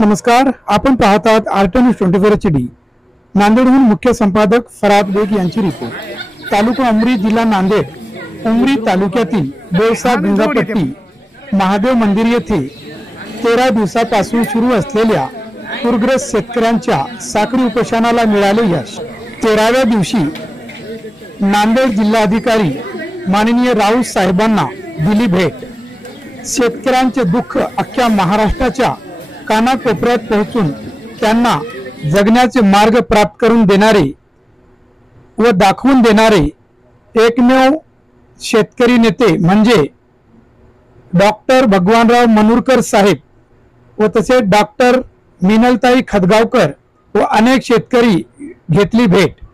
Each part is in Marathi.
नमस्कार, आपण पाहत आहात आर्ट न्यूज 24 HD. नांदेडहून मुख्य संपादक फराद बेग यांची रिपोर्ट. तालुका उमरी, जिल्हा नांदेड. उमरी तालुक्यातील बेळसा गंगापट्टी महादेव मंदिर येथे 13 दिवसापासून सुरू असलेल्या पूरग्रस्त शेतकऱ्यांच्या साखळी उपोषणाला मिळाले यश. 13व्या दिवशी नांदेड जिल्हाधिकारी माननीय राऊत साहेबांना दिली भेट. शेतकऱ्यांचे दुःख अख्ख्या महाराष्ट्राच्या कानाकोपऱ्यात पोहोचून त्यांना जगण्याचे मार्ग प्राप्त करून देणारे व दाखवून देणारे एकमेव शेतकरी नेते म्हणजे डॉक्टर भगवानराव मनूरकर साहेब व तसेच डॉक्टर मिनलताई खदगावकर व अनेक शेतकरी घेतली भेट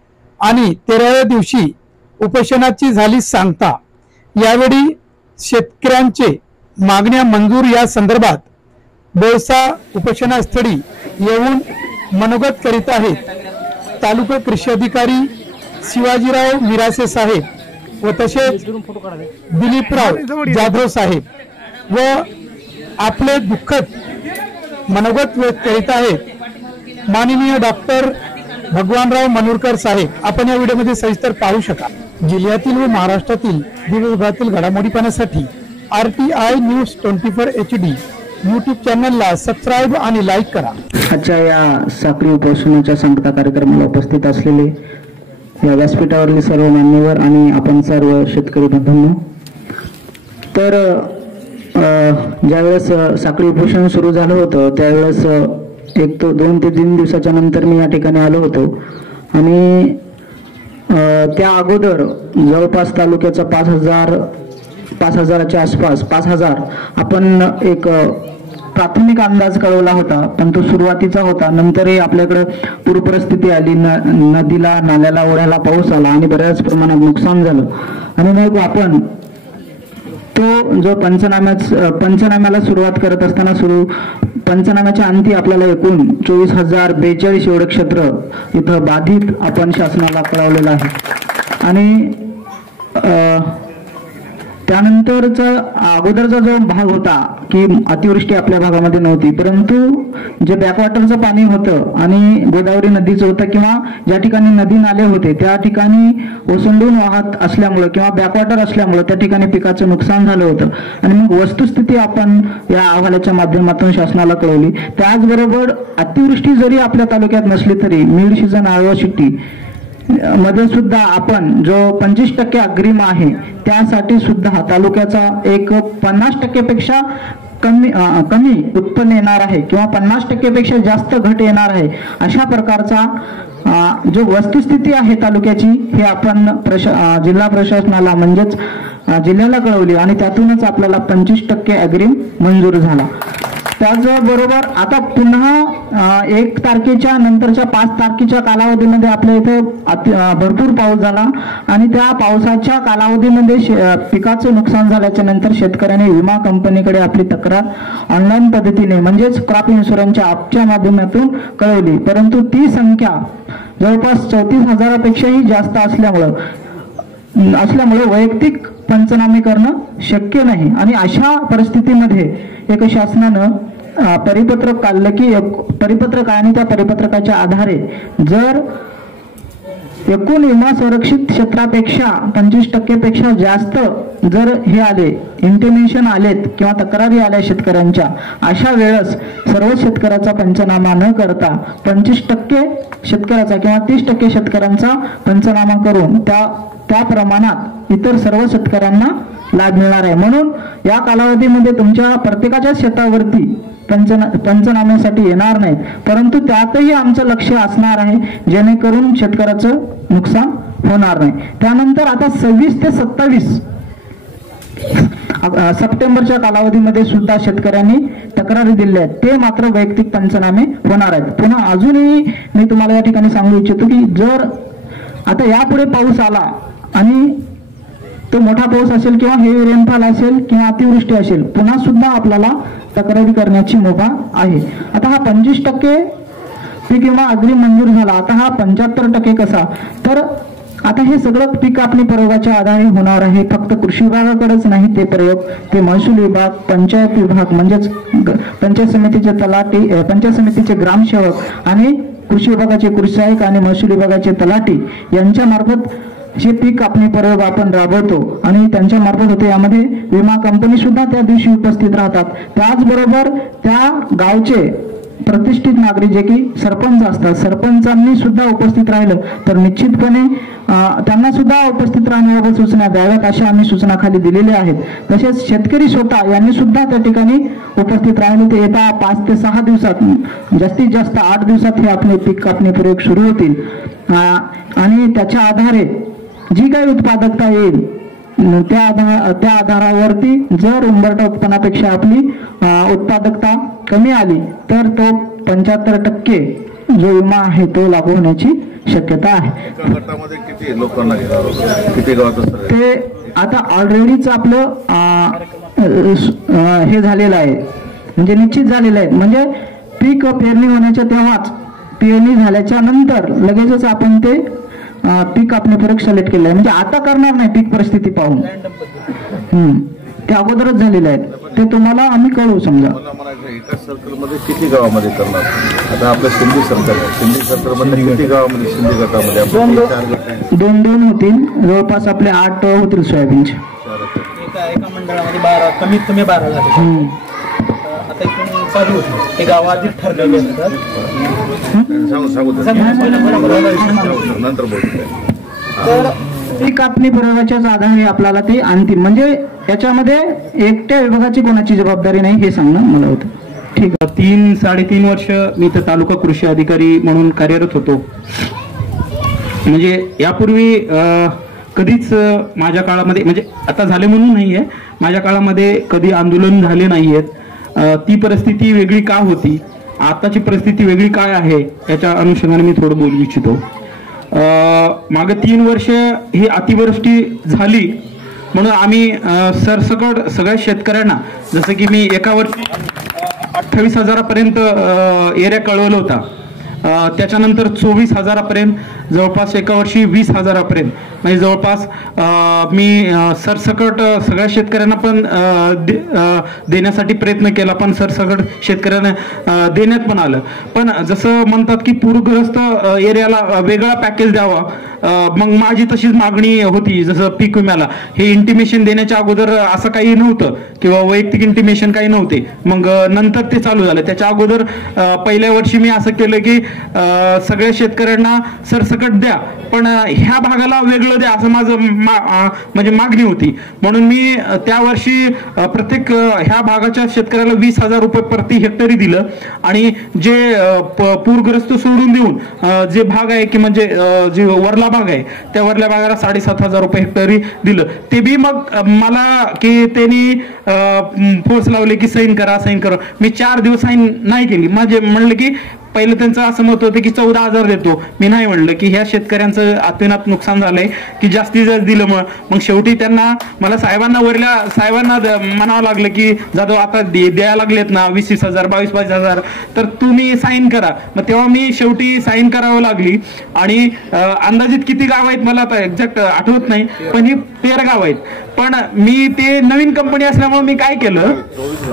आणि 13व्या दिवशी उपोषणाची झाली सांगता. यावेळी शेतकऱ्यांचे मागण्या मंजूर या संदर्भात बेळसा उपोषणस्थळी येऊन मनोगत करीत आहेत तालुका कृषी अधिकारी शिवाजीराव मिरासे साहेब व तसेच दिलीपराव जाधव साहेब व आपले दुःखद मनोगत व्यक्त करीत आहेत माननीय डॉक्टर भगवानराव मनूरकर साहेब. आपण या व्हिडिओमध्ये सविस्तर पाहू शकाल. जिल्ह्यातील व महाराष्ट्रातील दिवसभरातील घडामोडी पाहण्यासाठी RTI न्यूज 24 HD यूट्यूब चॅनलला सबस्क्राईब आणि लाईक करा. आजच्या या साखळी उपोषणाच्या सांगता कार्यक्रमाला उपस्थित असलेले या व्यासपीठावरील सर्व मान्यवर आणि आपण सर्व शेतकरी बंधूंनो, तर ज्यावेळेस साखळी उपोषण सुरू झालं होतं त्यावेळेस 2 ते 3 दिवसाच्या नंतर मी या ठिकाणी आलो होतो आणि त्या अगोदर जवळपास तालुक्याचा 5,000च्या आसपास 5,000 आपण एक प्राथमिक अंदाज कळवला होता, पण तो सुरुवातीचा होता. नंतरही आपल्याकडे पूर परिस्थिती आली, नदीला नाल्याला ओढ्याला पाऊस आला आणि बऱ्याच प्रमाणात नुकसान झालं आणि मग आपण तो जो पंचनाम्याला सुरुवात करत असताना पंचनाम्याच्या अंती आपल्याला एकूण 24,042 एवढे क्षेत्र इथं बाधित आपण शासनाला कळवलेलं आहे आणि त्यानंतरचा अगोदरचा जो भाग होता की अतिवृष्टी आपल्या भागामध्ये नव्हती, परंतु जे बॅकवॉटरचं पाणी होतं आणि गोदावरी नदीचं होतं किंवा ज्या ठिकाणी नदी नाले होते त्या ठिकाणी ओसंडून वाहत असल्यामुळे किंवा बॅकवॉटर असल्यामुळे त्या ठिकाणी पिकाचं नुकसान झालं होतं आणि मग वस्तुस्थिती आपण या अहवालाच्या माध्यमातून शासनाला कळवली. त्याचबरोबर अतिवृष्टी जरी आपल्या तालुक्यात नसली तरी मिड सीझन आळवा शिट्टी मध्ये सुद्धा आपण जो 25% अग्रिम आहे त्यासाठी सुद्धा तालुक्याचा एक 50% पेक्षा कमी उत्पन्न येणार आहे किंवा 50% पेक्षा जास्त घट येणार आहे अशा प्रकारचा जो वस्तुस्थिती आहे तालुक्याची हे आपण जिल्हा प्रशासनाला म्हणजेच जिल्ह्याला कळवली आणि त्यातूनच आपल्याला 25% अग्रिम मंजूर झाला. त्याचबरोबर आता पुन्हा 1 तारखेच्या नंतरच्या 5 तारखेच्या कालावधीमध्ये आपल्या इथे भरपूर पाऊस झाला आणि त्या पावसाच्या कालावधीमध्ये पिकाचं नुकसान झाल्याच्या नंतर शेतकऱ्यांनी विमा कंपनीकडे आपली तक्रार ऑनलाईन पद्धतीने म्हणजेच क्रॉप इन्शुरन्सच्या ॲपच्या माध्यमातून कळवली, परंतु ती संख्या जवळपास 34,000पेक्षाही जास्त असल्यामुळे वैयक्तिक पंचनामे करणं शक्य नाही आणि अशा परिस्थितीमध्ये एक शासनानं परिपत्रक काढलं की परिपत्रक आणि त्या परिपत्रकाच्या आधारे जर एकूण विमा संरक्षित क्षेत्रापेक्षा 25% पेक्षा जास्त जर हे आले इंटिमेशन आलेत किंवा तक्रारी आल्या शेतकऱ्यांच्या, अशा वेळेस सर्व शेतकऱ्याचा पंचनामा न करता 25% शेतकऱ्याचा किंवा 30% शेतकऱ्यांचा पंचनामा करून त्या प्रमाणात इतर सर्व शेतकऱ्यांना लाभ मिळणार आहे. म्हणून या कालावधीमध्ये तुमच्या प्रत्येकाच्या शेतावरती पंचनाम्यासाठी येणार नाहीत, परंतु त्यातही आमचं लक्ष असणार आहे जेणेकरून शेतकऱ्याचं नुकसान होणार नाही. त्यानंतर आता 26 ते 27 सप्टेंबरच्या कालावधीमध्ये सुद्धा शेतकऱ्यांनी तक्रारी दिल्या आहेत, ते मात्र वैयक्तिक पंचनामे होणार आहेत. पुन्हा अजूनही मी तुम्हाला या ठिकाणी सांगू इच्छितो की जर आता यापुढे पाऊस आला आणि तो मोठा पाऊस असेल किंवा हेवी रेनफॉल असेल किंवा अतिवृष्टी असेल, पुन्हा सुद्धा आपल्याला तक्रारी करण्याची मुभा आहे. आता हा 25% पीक विमा अग्रिम मंजूर झाला, आता हा 75% कसा, तर आता हे सगळं पीक कापणी प्रयोगाच्या आधारे होणार आहे. फक्त कृषी विभागाकडेच नाही ते प्रयोग, ते महसूल विभाग, पंचायत विभाग म्हणजेच पंचायत समितीचे तलाठी, पंचायत समितीचे ग्रामसेवक आणि कृषी विभागाचे कृषी सहाय्यक आणि महसूल विभागाचे तलाठी यांच्या मार्फत हे पीक कापणी प्रयोग आपण राबवतो आणि त्यांच्या मार्फत होते. यामध्ये विमा कंपनी सुद्धा त्या दिवशी उपस्थित राहतात. त्याचबरोबर त्या गावचे प्रतिष्ठित नागरिक जे की सरपंच असतात, सरपंचांनी सुद्धा उपस्थित राहिलं तर निश्चितपणे त्यांना सुद्धा उपस्थित राहण्याबाबत सूचना द्याव्यात अशा आम्ही सूचना खाली दिलेल्या आहेत. तसेच शेतकरी स्वतः यांनी सुद्धा त्या ठिकाणी उपस्थित राहिले. ते येत्या 5 ते 6 दिवसात, जास्तीत जास्त 8 दिवसात हे आपले पीक कापणी प्रयोग सुरू होतील आणि त्याच्या आधारे जी काही उत्पादकता येईल त्या आधारावरती जर उंबरठा उत्पन्नापेक्षा आपली उत्पादकता कमी आली तर तो 75% जो विमा आहे तो लागू होण्याची शक्यता आहे. किती लोकांना किती गावात ते आता ऑलरेडीच आपलं हे झालेलं आहे, म्हणजे निश्चित झालेलं आहे. म्हणजे पीक पेरणी होण्याच्या तेव्हाच, पेरणी झाल्याच्या नंतर लगेचच आपण ते पीक कापणी प्रयोग सिलेक्ट केलं आहे. म्हणजे आता करणार नाही पीक परिस्थिती पाहून, ते अगोदरच झालेले आहेत. ते तुम्हाला आम्ही कळवू. समजा एका सर्कलमध्ये किती गावामध्ये करणार? आता आपलं सिंधी सर्कल आहे, सिंधी सर्कलमध्ये किती गावामध्ये सिंधी गटामध्ये 2 होतील, जवळपास आपले 8 होतील सोयाबीनचे. एका मंडळामध्ये 12, कमीत कमी 12 झाले. आता इथून चालू होते ते गाव आधीच ठरलेले असतात. नंतर तर पीक कापणी प्रयोगाच्या आधारे आपल्याला ते अंतिम, म्हणजे याच्यामध्ये एकट्या विभागाची कोणाची जबाबदारी नाही हे सांगणं मला होतं. ठीक आहे. 3-3.5 वर्ष मी तर तालुका कृषी अधिकारी म्हणून कार्यरत होतो. म्हणजे यापूर्वी कधीच माझ्या काळामध्ये, म्हणजे आता झाले म्हणून नाहीये, माझ्या काळामध्ये कधी आंदोलन झाले नाहीयेत. ती परिस्थिती वेगळी का होती, आताची परिस्थिती वेगळी काय आहे याच्या अनुषंगाने मी थोडं बोलू इच्छितो. मागे 3 वर्ष ही अतिवृष्टी झाली म्हणून आम्ही सरसकट सगळ्या शेतकऱ्यांना, जसं की मी एका वर्षी 28,000पर्यंत एरिया कळवला होता, त्याच्यानंतर 24,000पर्यंत, जवळपास एका वर्षी 20,000पर्यंत, म्हणजे जवळपास मी सरसकट सगळ्या शेतकऱ्यांना पण देण्यासाठी प्रयत्न केला, पण सरसकट शेतकऱ्यांना देण्यात पण आलं. पण जसं म्हणतात की पूरग्रस्त एरियाला वेगळा पॅकेज द्यावा, मग माझी तशीच मागणी होती. जसं पीक विम्याला हे इंटिमेशन देण्याच्या अगोदर असं काही नव्हतं किंवा वैयक्तिक इंटिमेशन काही नव्हते, मग नंतर ते चालू झालं. त्याच्या अगोदर पहिल्या वर्षी मी असं केलं की सगळ्या शेतकऱ्यांना सरसकट द्या, पण ह्या भागाला वेगळं द्या असं माझं म्हणजे मागणी होती. म्हणून मी त्या वर्षी प्रत्येक ह्या भागाच्या शेतकऱ्याला 20,000 रुपये प्रति हेक्टरी दिलं आणि जे पूरग्रस्त सोडून देऊन जे भाग आहे की म्हणजे जे वरला भाग आहे त्या वरल्या भागाला 7,500 रुपये हेक्टरी दिलं. ते बी मग मला की त्यांनी फोर्स लावले की साईन करा. मी 4 दिवस साईन नाही केली. माझे म्हणलं की पहिलं त्यांचं असं मत होतं की 14,000 देतो. मी नाही म्हणलं की ह्या शेतकऱ्यांचं अतोनात नुकसान झालंय की जास्तीत जास्त दिलं. मग शेवटी त्यांना मला साहेबांना म्हणावं लागलं की जाधव आता द्यायला लागलेत ना 20,000 22,000 तर तुम्ही साईन करा. मग तेव्हा मी शेवटी साईन करावं लागली आणि अंदाजित किती गाव आहेत मला आता एक्झॅक्ट आठवत नाही, पण ही 13 गाव आहेत. पण मी ते नवीन कंपनी असल्यामुळे मी काय केलं, 24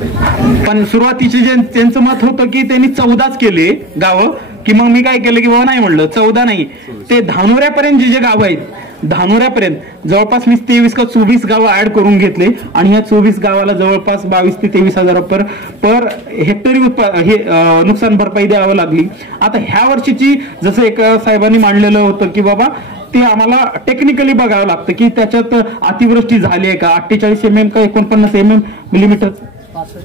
आहे. पण सुरुवातीचे जे त्यांचं मत होतं की त्यांनी 14च केले गावं, की मग मी काय केलं की बाबा नाही म्हणलं 14 नाही, ते धानोऱ्यापर्यंत जे गाव आहेत धानोऱ्यापर्यंत जवळपास मी 23 का 24 गावं ऍड करून घेतले आणि या 24 गावाला जवळपास 22,000 ते 23,000 पर हेक्टरी हे नुकसान भरपाई द्यावं लागली. आता ह्या वर्षीची जसं एक साहेबांनी मांडलेलं होतं की बाबा ते आम्हाला टेक्निकली बघावं लागतं की त्याच्यात अतिवृष्टी झाली आहे का, 48 mm का 49 मिलीमीटर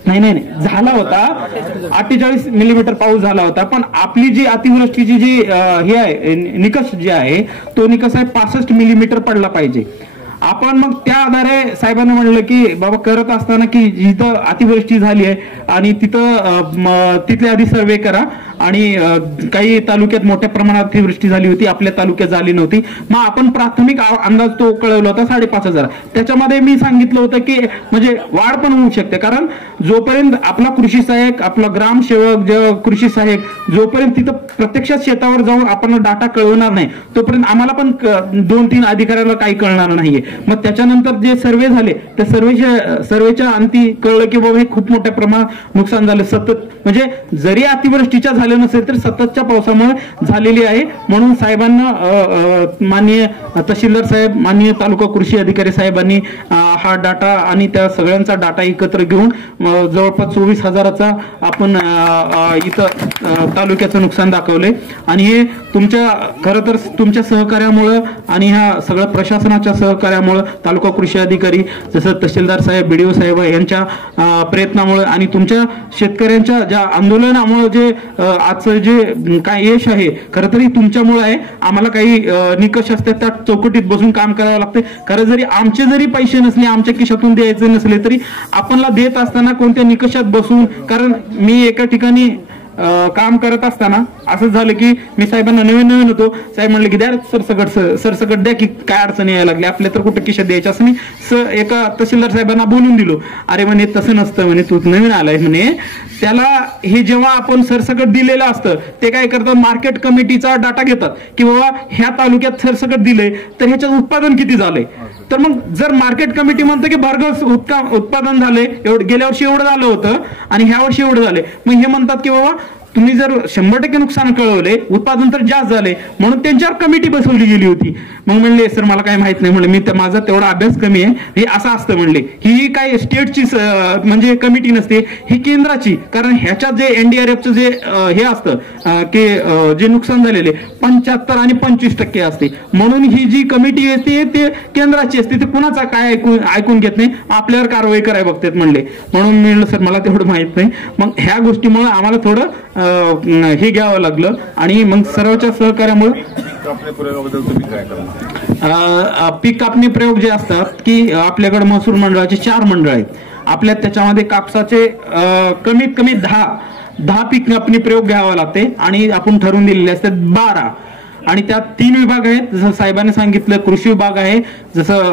नाही झाला होता, 48 मिलीमीटर पाऊस झाला होता. पण आपली जी अतिवृष्टीची जी हे आहे निकष जे आहे तो निकष आहे 65 मिलीमीटर पडला पाहिजे. आपण मग त्या आधारे साहेबांना म्हणलं की बाबा करत असताना की जिथं अतिवृष्टी झाली आहे आणि तिथं तिथले आधी सर्वे करा आणि काही तालुक्यात मोठ्या प्रमाणात अतिवृष्टी झाली होती, आपल्या तालुक्यात झाली नव्हती. मग आपण प्राथमिक अंदाज तो कळवला होता 5,500. त्याच्यामध्ये मी सांगितलं होतं की म्हणजे वाढ पण होऊ शकते, कारण जोपर्यंत आपला कृषी सहाय्यक, आपला ग्रामसेवक, कृषी सहाय्यक जोपर्यंत तिथं प्रत्यक्षात शेतावर जाऊन आपण डाटा कळवणार नाही तोपर्यंत आम्हाला पण 2-3 अधिकाऱ्याला काही कळणार नाहीये. मग त्याच्यानंतर जे सर्वे झाले त्या सर्वेच्या अंती कळलं की बाबा हे खूप मोठ्या प्रमाणात नुकसान झालं. सतत म्हणजे जरी अतिवृष्टीच्या झालं नसेल तर सततच्या पावसामुळे झालेली आहे. म्हणून साहेबांना, माननीय तहसीलदार साहेब, माननीय तालुका कृषी अधिकारी साहेबांनी हा डाटा आणि त्या सगळ्यांचा डाटा एकत्र घेऊन जवळपास 24,000चा आपण इथं तालुक्याचं नुकसान दाखवले. आणि हे खरं तर तुमच्या सहकार्यामुळं आणि ह्या सगळ्या प्रशासनाच्या सहकार्यामुळं, तालुका कृषी अधिकारी जसं तहसीलदार साहेब, BDO साहेब यांच्या प्रयत्नामुळे आणि तुमच्या शेतकऱ्यांच्या ज्या आंदोलनामुळे जे आजचं जे काय यश आहे खरं तरी तुमच्यामुळे आहे. आम्हाला काही निकष असतात त्या चौकटीत बसून काम करावं लागते. खरं जरी आमचे जरी पैसे नसले, आमच्या खिशातून द्यायचे नसले तरी आपणला देत असताना कोणत्या निकषात बसून, कारण मी एका ठिकाणी काम करत असताना असं झालं की मी साहेबांना नवीन होतो. साहेब म्हणले की द्या सरसकट द्या की काय अडचणी यायला लागली, आपल्या तर कुठं खिशात द्यायचं असं नाही. एका तहसीलदार साहेबांना बोलून दिलो. अरे म्हणे तसं नसतं म्हणे, तू नवीन आलाय म्हणे. त्याला हे जेव्हा आपण सरसकट दिलेलं असतं ते काय करतात, मार्केट कमिटीचा डाटा घेतात की बाबा ह्या तालुक्यात सरसकट दिलंय तर ह्याच्यात उत्पादन किती झालंय. तर मग जर मार्केट कमिटी म्हणतं की भरघोस उत्पादन झालंय, गेल्या वर्षी एवढं झालं होतं आणि ह्या वर्षी एवढं झालंय, मग हे म्हणतात की बाबा तुम्ही जर 100% नुकसान कळवले, उत्पादन तर जास्त झाले, म्हणून त्यांच्यावर कमिटी बसवली गेली होती. मग म्हणले सर मला काय माहित नाही, म्हणले मी तर माझा तेवढा अभ्यास कमी आहे, हे असं असतं म्हणले. ही काय स्टेटची म्हणजे कमिटी नसते, ही केंद्राची. कारण ह्याच्यात जे NDRFचं जे हे असतं की जे नुकसान झालेले 75 आणि 25% असते, म्हणून ही जी कमिटी असते ते केंद्राची असते, ते कुणाचा काय ऐकून घेत नाही, आपल्यावर कारवाई करायला बघतात म्हणले. म्हणून मी म्हणलं सर मला तेवढं माहित नाही. मग ह्या गोष्टीमुळे आम्हाला थोडं हे घ्यावं लागलं आणि मग सर्वच्या सहकार्यामुळे तुम्ही काय करणार. पीक कापणी प्रयोग जे असतात की आपल्याकडे महसूल मंडळाचे 4 मंडळ आहेत. आपल्या त्याच्यामध्ये कापसाचे कमीत कमी 10 पीक कापणी प्रयोग घ्यावा लागते आणि आपण ठरवून दिलेले असतात 12. आणि त्यात 3 विभाग आहेत, जसं साहेबांनी सांगितलं कृषी विभाग आहे, जसं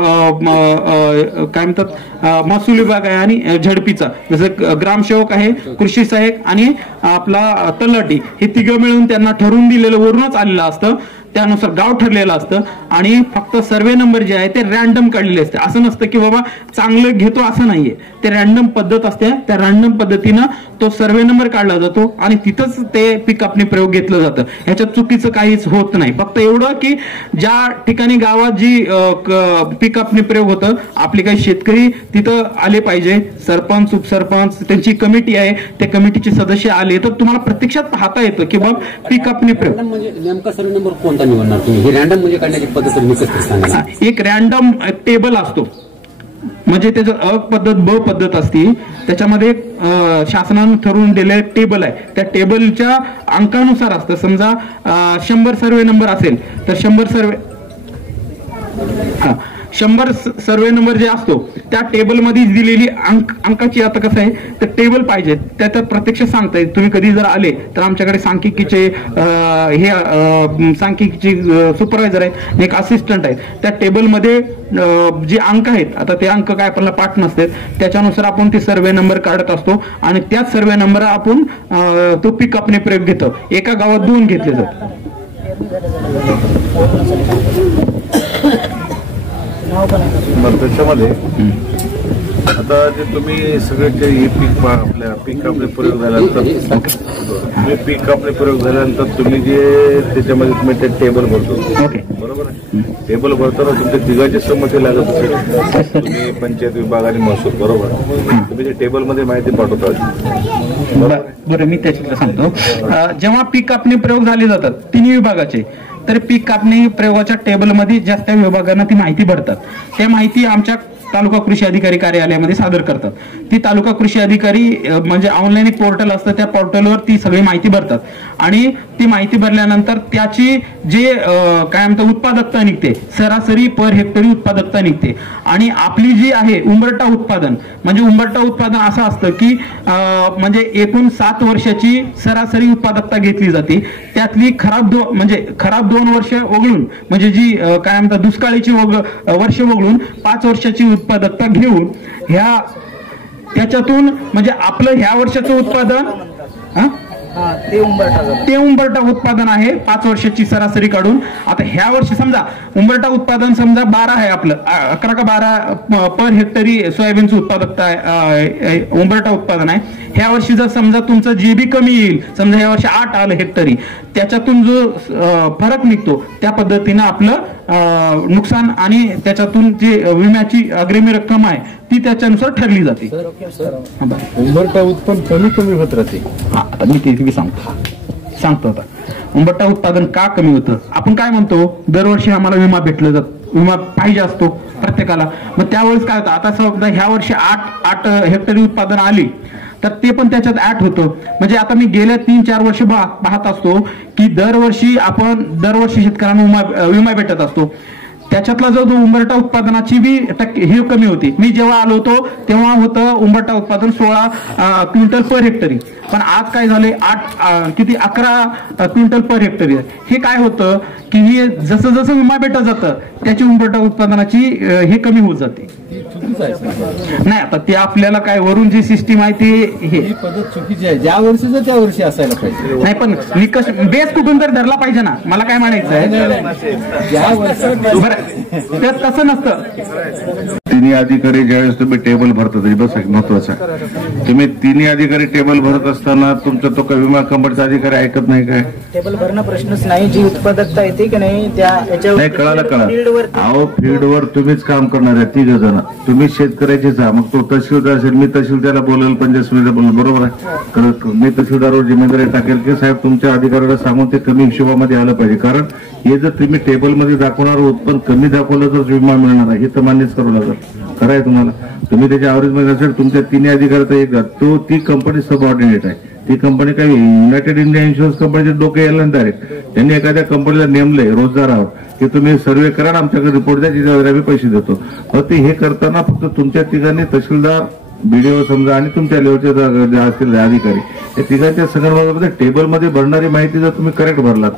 काय म्हणतात महसूल विभाग आहे आणि झडपीचा जसं ग्रामसेवक आहे, कृषी सहाय्यक आणि आपला तलाठी, हे 3 मिळून त्यांना ठरवून दिलेलं वरूनच आलेलं असतं. त्यानुसार गाव ठरलेलं असतं आणि फक्त सर्वे नंबर जे आहे ते रॅन्डम काढलेले असते. असं नसतं की बाबा चांगलं घेतो असं नाहीये, ते रॅन्डम पद्धत असते. त्या रॅन्डम पद्धतीनं तो सर्वे नंबर काढला जातो आणि तिथंच ते पीक कापणी प्रयोग घेतलं जातं. ह्याच्यात चुकीचं काहीच होत नाही. फक्त एवढं की ज्या ठिकाणी गावात जी पीक कापणी प्रयोग होतं, आपले काही शेतकरी तिथं आले पाहिजे, सरपंच, उपसरपंच, त्यांची कमिटी आहे, त्या कमिटीचे सदस्य आले तर तुम्हाला प्रत्यक्षात पाहता येतं की बाबा पीक कापणी प्रयोग म्हणजे नेमका सर्वे नंबर कोणता निवडणार तुम्ही. हे रॅन्डम म्हणजे काढण्याची पद्धत सांगा. एक रॅन्डम टेबल असतो, म्हणजे त्याचं अ पद्धत ब पद्धत असती. त्याच्यामध्ये शासनानं ठरवून दिलेलं टेबल आहे, त्या टेबलच्या अंकानुसार असतं. समजा 100 सर्वे नंबर असेल तर 100 सर्वे नंबर जे असतो त्या टेबलमध्ये दिलेली अंकाची, आता कसं आहे तर टेबल पाहिजे, त्यात प्रत्यक्ष सांगता येईल. तुम्ही कधी जर आले तर आमच्याकडे सांख्यिकीचे हे सांख्यिकीचे सुपरवायझर आहेत, एक असिस्टंट आहेत. त्या टेबलमध्ये जे अंक आहेत, आता ते अंक काय आपल्याला पाठ नसतात, त्याच्यानुसार आपण ते सर्वे नंबर काढत असतो आणि त्याच सर्वे नंबर आपण तो पीक कापणी प्रयोग घेतो. एका गावात 2 घेतले जातात. त्याच्यामध्ये आता जे तुम्ही सगळे जे पीक आपल्या पीक कापणी प्रयोग झाल्यानंतर पीक कापणी प्रयोग झाल्यानंतर तुम्ही जे त्याच्यामध्ये तुम्ही ते टेबल भरतो, बरोबर आहे. टेबल भरताना तुमच्या तिघांची संमती लागत असेल, तुम्ही पंचायत विभाग आणि महसूल, बरोबर. तुम्ही ते टेबलमध्ये माहिती पाठवता. बरं, मी त्याच्यातलं सांगतो. जेव्हा पीक कापणी प्रयोग झाले जातात 3 विभागाचे, तर पीक कापणी प्रयोगाच्या टेबलमध्ये ज्या त्या विभागांना ती माहिती भरतात. त्या माहिती आमच्या तालुका कृषी अधिकारी कार्यालयामध्ये सादर करतात. ती तालुका कृषी अधिकारी म्हणजे ऑनलाईन एक पोर्टल असतं, त्या पोर्टलवर ती सगळी माहिती भरतात आणि ती माहिती भरल्यानंतर त्याची जे काय म्हणतात उत्पादकता निघते, सरासरी पर हेक्टरी उत्पादकता निघते. आणि आपली जी आहे उंबरठा उत्पादन, म्हणजे उंबरठा उत्पादन असं असतं की म्हणजे एकूण 7 वर्षाची सरासरी उत्पादकता घेतली जाते. त्यातली खराब 2 वर्ष वगळून, म्हणजे जी काय म्हणतात दुष्काळीची वर्ष वगळून 5 वर्षाची उत्पादकता घेऊन त्याच्यातून म्हणजे आपलं ह्या वर्षाचं उत्पादन ते उंबरठा उत्पादन आहे 5 वर्षाची सरासरी काढून. आता ह्या वर्षी समजा उंबरठा उत्पादन समजा 12 आहे, आपलं 11 का 12 पर हेक्टरी सोयाबीनचं उत्पादकता उंबरठा उत्पादन आहे. ह्या वर्षी जर समजा तुमचं जे बी कमी येईल, समजा ह्या वर्षी 8 आलं हेक्टरी, त्याच्यातून जो फरक निघतो त्या पद्धतीनं आपलं नुकसान आणि त्याच्यातून जे विम्याची अग्रिमी रक्कम आहे ती त्याच्यानुसार ठरली जाते. उंबरठा उत्पन्न कमी होत राहते. आता मी ते सांगतो आता उंबरठा उत्पादन का कमी होतं. आपण काय म्हणतो, दरवर्षी आम्हाला विमा भेटला जातो, विमा पाहिजे असतो प्रत्येकाला. मग त्यावेळेस काय होतं, आता समजा ह्या वर्षी 8 हेक्टरी उत्पादन आली तर ते पण त्याच्यात ऍड होतं. म्हणजे आता मी गेल्या 3-4 वर्ष पाहत असतो की दरवर्षी शेतकऱ्यांना विमा भेटत असतो. त्याच्यातला जो उंबरठा उत्पादनाची बी हे कमी होती. मी जेव्हा आलो होतो तेव्हा होतं उंबरठा उत्पादन 16 क्विंटल पर हेक्टरी, पण आज काय झाले 11 क्विंटल पर हेक्टरी. हे काय होतं की हे जसं जसं विमा भेटत जातं त्याची उंबरठा उत्पादनाची हे कमी होत जाते. नाही आता ते आपल्याला काय वरून जी सिस्टीम आहे ते हे पद्धत चुकीची आहे. ज्या वर्षीचं त्या वर्षी असायला पाहिजे. नाही, पण निकष बेस कुठून तर धरला पाहिजे ना. मला काय म्हणायचं आहे, बरं तसं नसतं. तिन्ही अधिकारी ज्यावेळेस तुम्ही टेबल भरता, बस महत्वाचं आहे, तुम्ही तिन्ही अधिकारी टेबल भरत असताना तुमचा तो विमा कंपनीचा अधिकारी ऐकत नाही काय? टेबल भरणं प्रश्नच नाही, जी उत्पादकता येते की नाही त्या नाही कळालं. अहो फील्डवर तुम्हीच काम करणार आहे 3 जण. तुम्ही शेतकऱ्याचे जा, मग तो तहसीलदार असेल, मी तहसीलदारला बोलेल, पंचायत समितीला बोलेल, बरोबर आहे. मी तहसीलदारवर जिम्मेदारी टाकेल की साहेब तुमच्या अधिकाऱ्याला सांगून ते कमी हिशोबामध्ये आलं पाहिजे. कारण हे जर तुम्ही टेबलमध्ये दाखवणार उत्पन्न कमी दाखवलं तर विमा मिळणार आहे, हे तर मान्यच करू लागेल. खरं आहे तुम्हाला. तुम्ही त्याच्या ॲव्हरेज मध्ये असेल, तुमच्या 3 अधिकाऱ्याचा एक तो ती कंपनी सबऑर्डिनेट आहे. ती कंपनी काही युनायटेड इंडिया इन्शुरन्स कंपनीचे डोके यायला डायरेक्ट त्यांनी एखाद्या कंपनीला नेमलंय रोजगारावर की तुम्ही सर्वे करा, आमच्याकडे रिपोर्ट द्या, जिथे आम्ही पैसे देतो. मग ते हे करताना फक्त तुमच्या तिघांनी तहसीलदार, बीडीओ समजा आणि तुमच्या लेवलचे जे असतील अधिकारी, या तिघांच्या संगणकामध्ये टेबलमध्ये भरणारी माहिती जर तुम्ही करेक्ट भरलात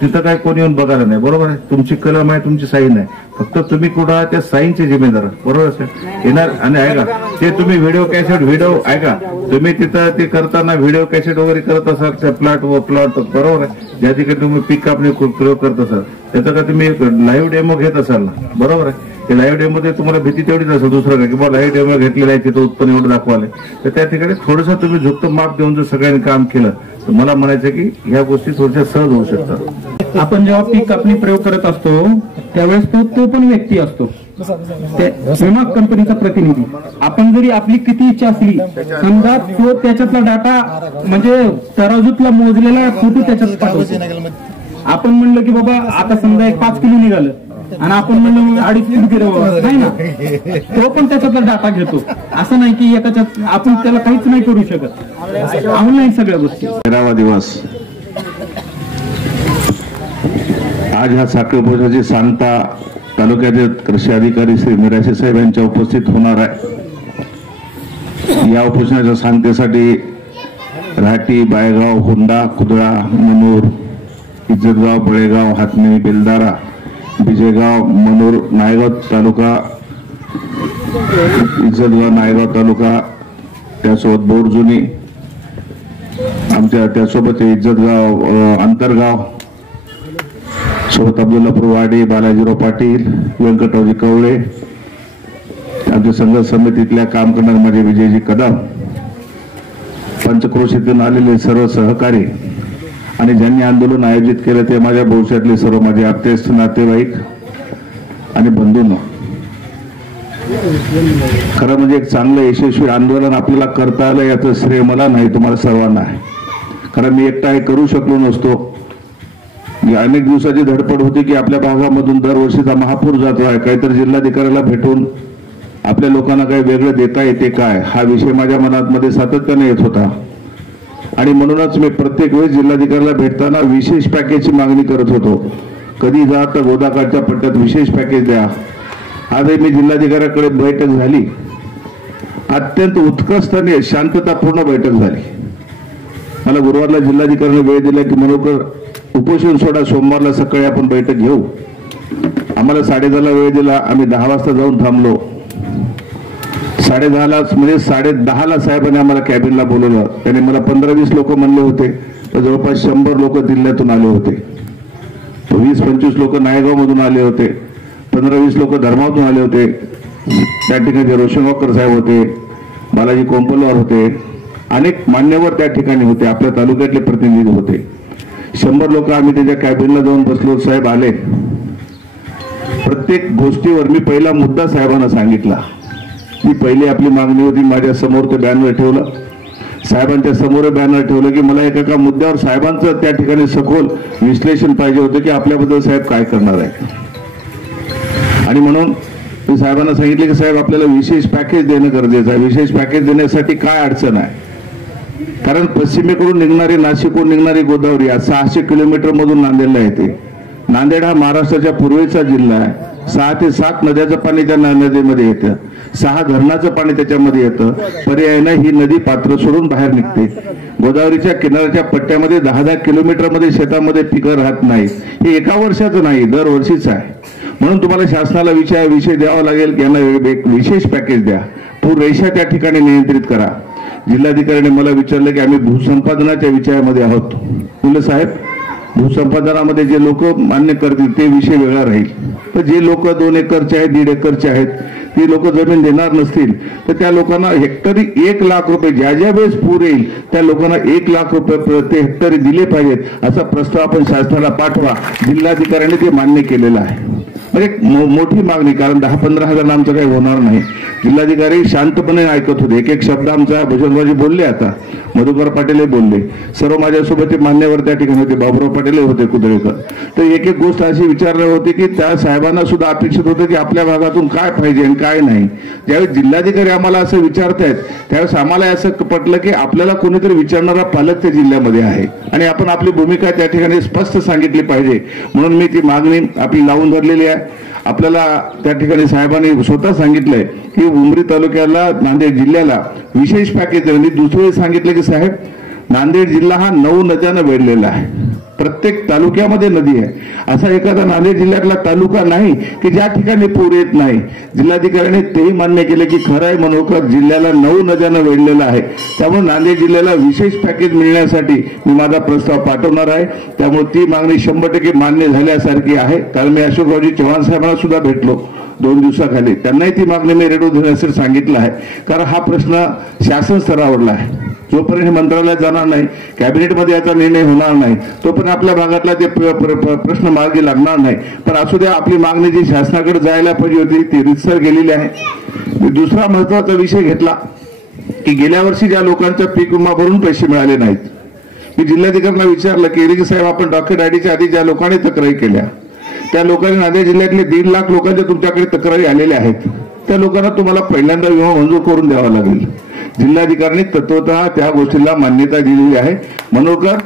तिथं काय कोणी येऊन बघायला नाही. बरोबर आहे. तुमची कलम आहे, तुमची साईन आहे, फक्त तुम्ही कुठं त्या साईनचे जिम्मेदार. बरोबर असेल येणार. आणि ऐका ते तुम्ही व्हिडिओ ऐका तुम्ही तिथं ते करताना व्हिडिओ कॅसेट वगैरे करत असाल त्या प्लॉट बरोबर आहे. ज्या ठिकाणी तुम्ही पीक कापणी प्रयोग करत असाल त्याचा का तुम्ही लाईव्ह डेमो घेत असाल ना, बरोबर आहे. ते लाईव्ह डेमो मध्ये तुम्हाला भीती तेवढीच असेल, दुसरं काय की बाबा लाईव्ह डेमो घेतलेला आहे तिथं उत्पन्न एवढं दाखवायला, तर त्या ठिकाणी थोडंसं तुम्ही झुकतं माप देऊन जर सगळ्यांनी काम केलं तर मला म्हणायचं की ह्या गोष्टी थोड्याशा सहज होऊ शकतात. आपण जेव्हा पीक कापणी प्रयोग करत असतो त्यावेळेस तो पण व्यक्ती असतो, विमा कंपनीचा प्रतिनिधी. आपण जरी आपली किती इच्छा असली, समजा तो त्याच्यातला डाटा म्हणजे तराजूतला मोजलेला फोटो त्याच्यात पाठवतो. आपण म्हणलं की बाबा आता समजा 5 किलो निघालं आणि आपण म्हणलं 2.5 किलो नाही ना, तो पण त्याच्यातला डाटा घेतो. असं नाही की एकाच्यात आपण त्याला काहीच नाही करू शकत. ऑनलाईन सगळ्या गोष्टी. 13वा दिवस आज ह्या साखळी उपोषणाची सांगता तालुक्याचे कृषी अधिकारी श्री मिराशी साहेब यांच्या उपस्थित होणार आहे. या उपोषणाच्या सांगतेसाठी राहटी, बायगाव, हुंडा, कुदळा, मनूर, इज्जतगाव, बळेगाव, हातणी, बेलदारा, बिजेगाव, मनूर, नायगाव तालुका, इज्जतगाव, नायगाव तालुका, त्यासोबत बोरजुनी, आमच्या त्यासोबत इज्जतगाव, अंतरगाव, सोबत अब्दुल्लापूर वाडी, बालाजीराव पाटील, व्यंकटरावजी कवळे, आमच्या संघर्ष समितीतल्या काम करणारे माझे विजयजी कदम, पंचक्रोशीतून आलेले सर्व सहकारी आणि ज्यांनी आंदोलन आयोजित केलं ते माझ्या भविष्यातले सर्व माझे आप्तेष्ट नातेवाईक आणि बंधूंनो, खरं म्हणजे एक चांगलं यशस्वी आंदोलन आपल्याला करता आलं याचं श्रेय मला नाही, तुम्हाला सर्वांना आहे. कारण मी एकटा हे करू शकलो नसतो. अनेक दिवसाची धडपड होती की आपल्या भागामधून दरवर्षीचा महापूर जातो आहे, काहीतरी जिल्हाधिकाऱ्याला भेटून आपल्या लोकांना काही वेगळं देता येते काय, हा विषय माझ्या मनात मध्ये सातत्याने येत होता. आणि म्हणूनच मी प्रत्येक वेळेस जिल्हाधिकाऱ्याला भेटताना विशेष पॅकेजची मागणी करत होतो. कधी जा तर गोदाकाठच्या पट्ट्यात विशेष पॅकेज द्या. आजही मी जिल्हाधिकाऱ्याकडे बैठक झाली, अत्यंत उत्कृष्ट आणि शांततापूर्ण बैठक झाली. मला गुरुवारला जिल्हाधिकाऱ्याने वेळ दिला की मनोकर उपोषण सोडा, सोमवारला सकाळी आपण बैठक घेऊ. आम्हाला 10:30ला वेळ दिला, आम्ही 10 वाजता जाऊन थांबलो. 10:30 म्हणजे 10:10 साहेबांनी आम्हाला कॅबिनला बोलवलं. त्यांनी मला 15-20 लोक म्हणले होते, तर जवळपास 100 लोक जिल्ह्यातून आले होते. 20-25 लोक नायगाव मधून आले होते, 15-20 लोक धर्मातून आले होते. त्या ठिकाणी रोशनवाकर साहेब होते, बालाजी कोंपलवार होते, अनेक मान्यवर त्या ठिकाणी होते, आपल्या तालुक्यातले प्रतिनिधी होते. 100 लोक आम्ही त्याच्या कॅबिनला जाऊन बसलो. साहेब आले. प्रत्येक गोष्टीवर मी पहिला मुद्दा साहेबांना सांगितला. ही पहिली आपली मागणी होती, माझ्या समोर ते बॅनर ठेवलं, साहेबांच्या समोर बॅनर ठेवलं की मला एका मुद्द्यावर साहेबांचं त्या ठिकाणी सखोल विश्लेषण पाहिजे होतं की आपल्याबद्दल साहेब काय करणार आहे. आणि म्हणून मी साहेबांना सांगितले की साहेब आपल्याला विशेष पॅकेज देणं गरजेचं आहे. विशेष पॅकेज देण्यासाठी काय अडचण आहे, कारण पश्चिमेकडून निघणारी, नाशिकहून निघणारी गोदावरी 600 किलोमीटर मधून नांदेडला येते. नांदेड हा महाराष्ट्राच्या पूर्वेचा जिल्हा आहे. 6 ते 7 नद्याचं पाणी त्या नदीमध्ये येतं, 6 धरणाचं पाणी त्याच्यामध्ये येतं. पर्यायानं ही नदी पात्र सोडून बाहेर निघते. गोदावरीच्या किनाऱ्याच्या पट्ट्यामध्ये 10-10 किलोमीटर मध्ये शेतामध्ये पिकं राहत नाही. हे एका वर्षाचं नाही, दरवर्षीच आहे. म्हणून तुम्हाला शासनाला विषय द्यावा लागेल की यांना एक विशेष पॅकेज द्या, पूर रेषा त्या ठिकाणी नियंत्रित करा. जिल्हाधिकाऱ्याने मला विचारलं की आम्ही भूसंपादनाच्या विषयामध्ये आहोत. म्हणलं साहेब, भूसंपादनामध्ये जे लोक मान्य करतील ते विषय वेगळा राहील. तर जे लोक 2 एकरचे आहेत, 1.5 एकरचे आहेत, ती लोक जमीन देणार नसतील तर त्या लोकांना हेक्टरी 1 लाख रुपये, ज्या वेळेस पूर येईल त्या लोकांना 1 लाख रुपये प्रति हेक्टरी दिले पाहिजेत असा प्रस्ताव आपण शासनाला पाठवा. जिल्हाधिकाऱ्यांनी ते मान्य केलेलं आहे. एक मोठी मागणी, कारण 10-15 हजार आमचं काही होणार नाही. जिल्हाधिकारी शांतपणे ऐकत होते. एक शब्द आमचा भूषणरावजी बोलले, आता मधुकर पाटील बोलले, सर्व माझ्यासोबत मान्यवर त्या ठिकाणी होते, बाबुराव पाटील होते कुदळेकर. तर एक गोष्ट अशी विचारणार होती की त्या साहेबांना सुद्धा अपेक्षित होतं की आपल्या भागातून काय पाहिजे आणि काय नाही. ज्यावेळेस जिल्हाधिकारी आम्हाला असं विचारतायत त्यावेळेस आम्हाला असं पटलं की आपल्याला कोणीतरी विचारणारा पालक त्या जिल्ह्यामध्ये आहे आणि आपण आपली भूमिका त्या ठिकाणी स्पष्ट सांगितली पाहिजे. म्हणून मी ती मागणी आपली लावून धरलेली आहे. आपल्याला त्या ठिकाणी साहेबांनी स्वतः सांगितलंय की उमरी तालुक्याला, नांदेड जिल्ह्याला विशेष पॅकेज आहे. दुसरे सांगितलं की साहेब, नांदेड जिल्हा हा 9 नद्यानं वेढलेला आहे. प्रत्येक तालुक्यामध्ये नदी आहे. असा एखादा नांदेड जिल्ह्यातला तालुका नाही की ज्या ठिकाणी पूर येत नाही. जिल्हाधिकाऱ्यांनी तेही मान्य केले की खरं आहे, मनोकर जिल्ह्याला 9 नद्यानं वेढलेला आहे. त्यामुळे नांदेड जिल्ह्याला विशेष पॅकेज मिळण्यासाठी मी माझा प्रस्ताव पाठवणार आहे. त्यामुळे ती मागणी 100% मान्य झाल्यासारखी आहे. कारण मी अशोकरावजी चव्हाण साहेबांना सुद्धा भेटलो 2 दिवसाखाली, त्यांनाही ती मागणी मी रेडू देण्यासाठी सांगितलं आहे. कारण हा प्रश्न शासन स्तरावरला आहे. जोपर्यंत मंत्रालयात जाणार नाही, कॅबिनेटमध्ये याचा निर्णय होणार नाही, तोपर्यंत आपल्या भागातला ते प्रश्न मार्गी लागणार नाही. पण असू द्या, आपली मागणी जी शासनाकडे जायला पाहिजे होती ती रितसर गेलेली आहे. दुसरा महत्वाचा विषय घेतला की गेल्या वर्षी ज्या लोकांचा पीक विमा भरून पैसे मिळाले नाहीत, मी जिल्हाधिकाऱ्यांना विचारलं की साहेब, आपण डॉक्टर आयडीच्या आधी ज्या लोकांनी तक्रारी केल्या त्या लोकांनी, नांदेड जिल्ह्यातले 1.5 लाख लोकांच्या तुमच्याकडे तक्रारी आलेल्या आहेत, त्या लोकांना तुम्हाला पहिल्यांदा विमा मंजूर करून द्यावा लागेल. जिल्हाधिकाऱ्यांनी तत्वतः त्या गोष्टीला मान्यता दिलेली आहे. मनोकर,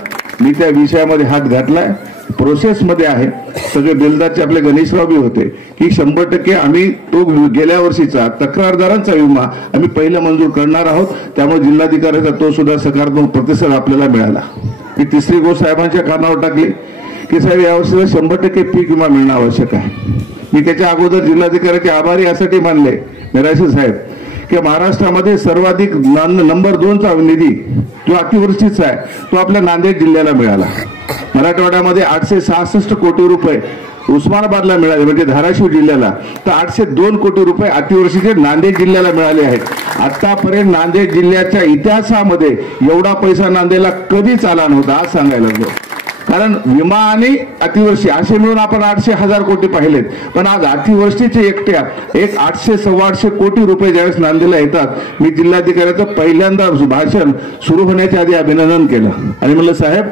मी त्या विषयामध्ये हात घातलाय, प्रोसेसमध्ये आहे. सगळे बेलदारचे आपले गणेशराव बी होते की 100% आम्ही तो गेल्या वर्षीचा तक्रारदारांचा विमा आम्ही पहिला मंजूर करणार आहोत. त्यामुळे जिल्हाधिकाऱ्याचा तो सुद्धा सकारात्मक प्रतिसाद आपल्याला मिळाला. ही तिसरी गोष्ट साहेबांच्या कानावर टाकली की साहेब, यावर्षीला 100% पीक विमा मिळणं आवश्यक आहे. मी त्याच्या अगोदर जिल्हाधिकाऱ्याचे आभारी यासाठी मानले निराशी साहेब की महाराष्ट्रामध्ये सर्वाधिक नंबर 2चा निधी जो अतिवृष्टीचा आहे तो आपल्या नांदेड जिल्ह्याला मिळाला. मराठवाड्यामध्ये 866 कोटी रुपये उस्मानाबादला मिळाले, म्हणजे धाराशिव जिल्ह्याला, तर 802 कोटी रुपये अतिवृष्टीचे नांदेड जिल्ह्याला मिळाले आहेत. आतापर्यंत नांदेड जिल्ह्याच्या इतिहासामध्ये एवढा पैसा नांदेडला कधीच आला नव्हता, आज सांगायला लागलो. कारण विमा आणि अतिवृष्टी असे मिळून आपण 800,000 कोटी पाहिलेत, पण आज अतिवृष्टीचे एकट्या 800-850 कोटी रुपये ज्यावेळेस नांदेडला येतात, मी जिल्हाधिकाऱ्याचं पहिल्यांदा भाषण सुरू होण्याच्या आधी अभिनंदन केलं आणि म्हणलं, साहेब,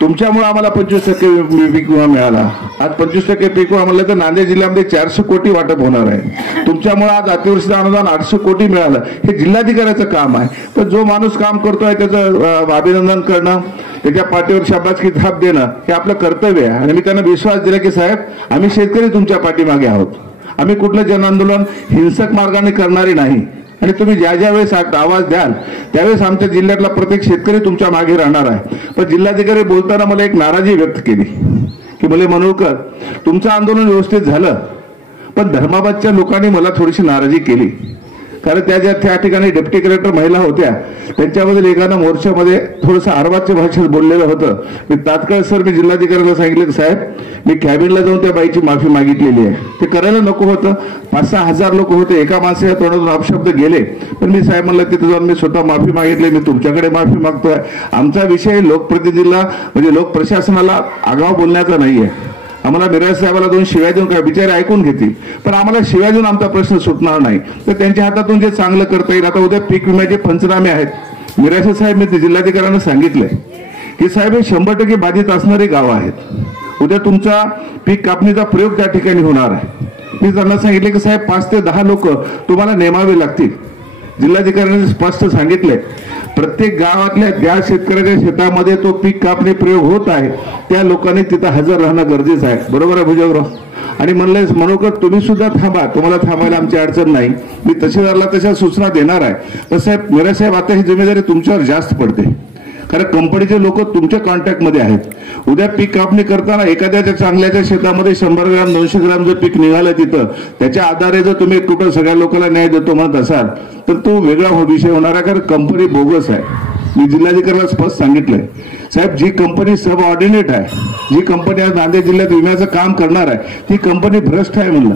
तुमच्यामुळे आम्हाला 25% पीक विमा मिळाला. आज 25% पीक विमा म्हणलं तर नांदेड जिल्ह्यामध्ये 400 कोटी वाटप होणार आहे. तुमच्यामुळे आज अतिवृष्टीचं अनुदान 800 कोटी मिळालं. हे जिल्हाधिकाऱ्याचं काम आहे. तर जो माणूस काम करतोय त्याचं अभिनंदन करणं, त्याच्या पाठीवर शाबासकी थाप देणं हे आपलं कर्तव्य आहे. आणि मी त्यांना विश्वास दिला की साहेब, आम्ही शेतकरी तुमच्या पाठीमागे आहोत. आम्ही कुठलं जनआंदोलन हिंसक मार्गाने करणारे नाही. आणि तुम्ही ज्या ज्या वेळेस आवाज द्याल त्यावेळेस आमच्या जिल्ह्यातला प्रत्येक शेतकरी तुमच्या मागे राहणार आहे. पण जिल्हाधिकारी बोलताना मला एक नाराजी व्यक्त केली की मला मनोरकर, तुमचं आंदोलन व्यवस्थित झालं, पण धर्माबादच्या लोकांनी मला थोडीशी नाराजी केली. कारण त्या ठिकाणी डेप्टी कलेक्टर महिला होत्या, त्यांच्याबद्दल एकानं मोर्चामध्ये थोडंसं आरवाच्या भाषेत बोललेलं होतं. मी तात्काळ मी जिल्हाधिकाऱ्याला सांगितलं की साहेब, मी कॅबिनला जाऊन त्या बाईची माफी मागितलेली आहे. ते करायला नको होतं. 5-6 हजार लोक होते, एका माणसाच्या तोंडातून अपशब्द गेले. पण मी साहेब म्हणलं तिथे जाऊन मी स्वतः माफी मागितली. मी तुमच्याकडे माफी मागतोय. आमचा विषय लोकप्रतिनिधीला म्हणजे लोक प्रशासनाला आगाव बोलण्याचा नाहीये. आम्हाला मिराज साहेबाला 2 शिव्या देऊन काय बिचारे ऐकून घेतील, पण आम्हाला शिव्या देऊन आमचा प्रश्न सुटणार नाही. तर त्यांच्या हातातून जे चांगलं करता येईल. आता उद्या पीक विम्याचे पंचनामे आहेत. मिराज साहेब, मी जिल्हाधिकाऱ्यांना सांगितलंय की साहेब, हे 100% बाधित असणारी गावं आहेत. उद्या तुमचा पीक कापणीचा प्रयोग त्या ठिकाणी होणार आहे. मी त्यांना सांगितले की साहेब, 5 ते 10 लोक तुम्हाला नेमावे लागतील. जिल्हाधिकाऱ्यांनी स्पष्ट सांगितलंय, प्रत्येक गावातल्या ज्या शेतकऱ्याच्या शेतामध्ये तो पीक कापणी प्रयोग होत आहे त्या लोकांनी तिथं हजर राहणं गरजेचं आहे. बरोबर आहे भुजबराव? आणि म्हणलं मनोकर, तुम्ही सुद्धा थांबा, तुम्हाला थांबायला आमची अडचण नाही. मी तहसीलदारला तशा सूचना देणार आहे. तर साहेब, मिराज साहेब, आता ही जिम्मेदारी तुमच्यावर जास्त पडते. कारण कंपनीचे लोक तुमच्या कॉन्टॅक्टमध्ये आहेत. उद्या पीक कापणी करताना एखाद्याच्या चांगल्याच्या शेतामध्ये 100 ग्राम 200 ग्राम जर पीक निघालं तिथं, त्याच्या आधारे जर तुम्ही टोटल सगळ्या लोकांना न्याय देतो म्हणत असाल तर तो वेगळा विषय होणार आहे. कारण कंपनी बोगस आहे. मी जिल्हाधिकाऱ्याला स्पष्ट सांगितलंय, साहेब, जी कंपनी सब ऑर्डिनेट आहे, जी कंपनी आज नांदेड जिल्ह्यात विम्याचं काम करणार आहे, ती कंपनी भ्रष्ट आहे म्हणलं.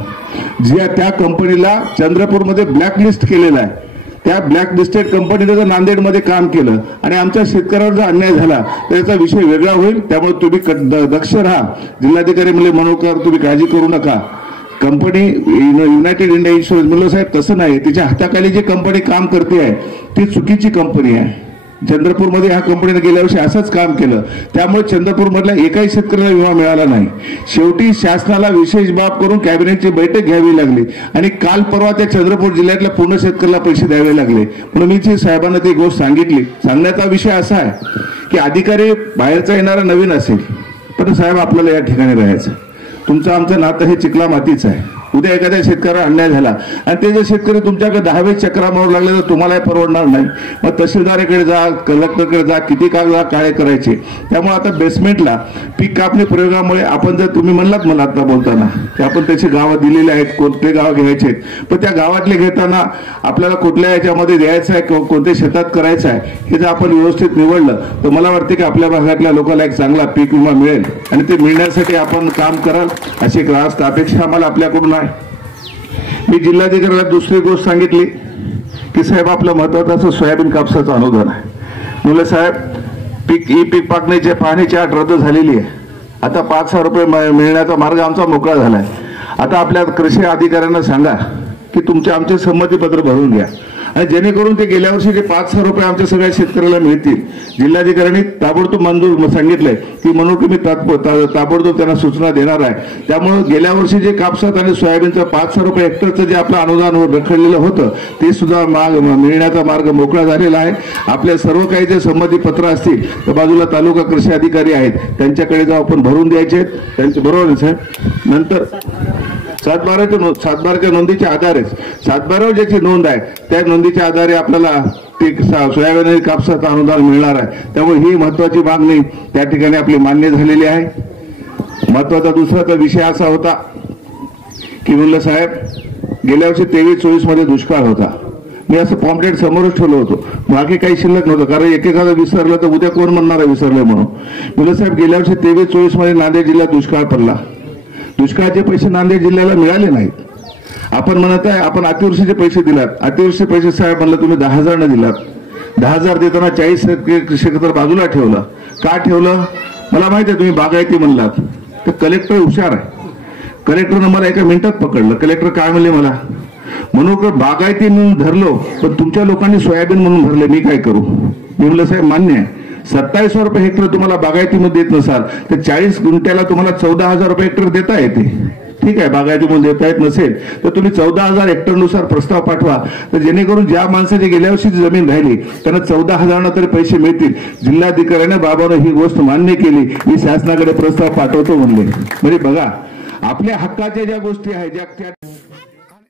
त्या कंपनीला चंद्रपूरमध्ये ब्लॅकलिस्ट केलेलं आहे. त्या ब्लॅकलिस्टेड कंपनीने जर नांदेडमध्ये काम केलं आणि आमच्या शेतकऱ्यावर जर अन्याय झाला तर त्याचा विषय वेगळा होईल. त्यामुळे तुम्ही दक्ष राहा. जिल्हाधिकारी म्हणले, मनोकर, तुम्ही काळजी करू नका. कंपनी युनायटेड इंडिया इन्शुरन्स म्हणलं साहेब, तसं नाही. तिच्या हाताखाली जी कंपनी काम करते आहे ती चुकीची कंपनी आहे. चंद्रपूरमध्ये ह्या कंपनीने गेल्या वर्षी असंच काम केलं. त्यामुळे चंद्रपूरमधल्या एकाही शेतकऱ्याला विमा मिळाला नाही. शेवटी शासनाला विशेष बाब करून कॅबिनेटची बैठक घ्यावी लागली आणि काल परवा त्या चंद्रपूर जिल्ह्यातल्या पूर्ण शेतकऱ्याला पैसे द्यावे लागले. म्हणून मी साहेबांना ती गोष्ट सांगितली. सांगण्याचा विषय असा आहे की अधिकारी बाहेरचा येणारा नवीन असेल, पण साहेब, आपल्याला या ठिकाणी राहायचं. तुमचं आमचं नातं हे चिखला मातीचं आहे. उद्या एखाद्या शेतकऱ्याला अन्याय झाला आणि ते जर शेतकरी तुमच्याकडे 10 चक्रा मारू लागले तर तुम्हालाही परवडणार नाही. मग तहसीलदाराकडे जा, कलेक्टरकडे जा, किती कागद काळे करायचे. त्यामुळे आता बेसमेंटला पीक कापणी प्रयोगामुळे आपण जर तुम्ही म्हणलात मला आता बोलताना की आपण त्याचे गावं दिलेले आहेत, कोणते गाव घ्यायचे आहेत, पण त्या गावातले घेताना आपल्याला कुठल्या याच्यामध्ये द्यायचं आहे किंवा कोणत्या शेतात करायचं आहे हे जर आपण व्यवस्थित निवडलं तर मला वाटते की आपल्या भागातल्या लोकांना एक चांगला पीक विमा मिळेल आणि ते मिळण्यासाठी आपण काम कराल अशी एक रास्त अपेक्षा आम्हाला आपल्याकडून आहे. मी जिल्हाधिकाऱ्याला दुसरी गोष्ट सांगितली की साहेब, आपलं महत्वाचं सोयाबीन कापसाचं अनुदान आहे. म्हणलं साहेब, पीक पाहणीची अट रद्द झालेली आहे. आता 5,000 रुपये मिळण्याचा मार्ग आमचा मोकळा झालाय. आता आपल्या कृषी अधिकाऱ्यांना सांगा की आमचे संमतीपत्र भरून घ्या आणि जेणेकरून ते गेल्या वर्षी जे 5,000 रुपये आमच्या सगळ्या शेतकऱ्याला मिळतील. जिल्हाधिकाऱ्यांनी ताबडतोब मंजूर सांगितलंय की म्हणून की मी ताबडतोब त्यांना सूचना देणार आहे. त्यामुळे गेल्या वर्षी जे कापसात आणि सोयाबीनचं 5,000 रुपये हेक्टरचं जे आपलं अनुदान रखडलेलं होतं ते सुद्धा मिळण्याचा मार्ग मोकळा झालेला आहे. आपल्या सर्व काही जे संमतीपत्र असतील तर बाजूला तालुका कृषी अधिकारी आहेत, त्यांच्याकडे जाऊन आपण भरून द्यायचे. त्यांचे बरोबर आहे साहेब. नंतर 7/12च्या नोंदीच्या आधारे 7/12 ज्याची नोंद आहे त्या नोंदीच्या आधारे आपल्याला पीक सोयाबीन आणि कापसाचं अनुदान मिळणार आहे. त्यामुळे ही महत्वाची मागणी त्या ठिकाणी आपली मान्य झालेली आहे. महत्वाचा दुसरा विषय असा होता की म्हणलं साहेब, गेल्या वर्षी 23-24 मध्ये दुष्काळ होता. मी असं पॉम्पलेट समोरच ठेवलं होतं, बाकी काही शिल्लक नव्हतं. कारण एकेकाला विसरलं तर उद्या कोण म्हणणार आहे विसरलं म्हणून. म्हणलं साहेब, गेल्या वर्षी 23-24 मध्ये नांदेड जिल्ह्यात दुष्काळ पडला. दुष्काळाचे पैसे नांदेड जिल्ह्याला मिळाले नाहीत. आपण म्हणत आहे आपण अतिवृष्टीचे पैसे दिलात. अतिवृष्टी पैसे साहेब म्हणलं तुम्ही 10,000 न दिलात. 10,000 देताना 40% बाजूला ठेवलं. का ठेवलं मला माहिती आहे. तुम्ही बागायती म्हणलात तर कलेक्टर हुशार आहे. कलेक्टरनं मला एका मिनिटात पकडलं. कलेक्टर काय म्हणले मला, म्हणून बागायती म्हणून धरलो पण तुमच्या लोकांनी सोयाबीन म्हणून धरले, मी काय करू. मी म्हणलं साहेब मान्य आहे, 27,000 रुपये हेक्टर तुम्हाला बागायतीमध्ये देत नसाल तर 40 गुंठ्याला तुम्हाला 14,000 रुपये हेक्टर देता येते. ठीक आहे, बागायतीमध्ये देता येत नसेल तर तुम्ही 14,000 हेक्टरनुसार प्रस्ताव पाठवा, तर जेणेकरून ज्या माणसाची गेल्या वर्षी जमीन राहिली त्यांना 14,000 तरी पैसे मिळतील. जिल्हाधिकाऱ्याने बाबानं ही गोष्ट मान्य केली, मी शासनाकडे प्रस्ताव पाठवतो म्हणले. म्हणजे बघा, आपल्या हक्काच्या ज्या गोष्टी आहेत ज्या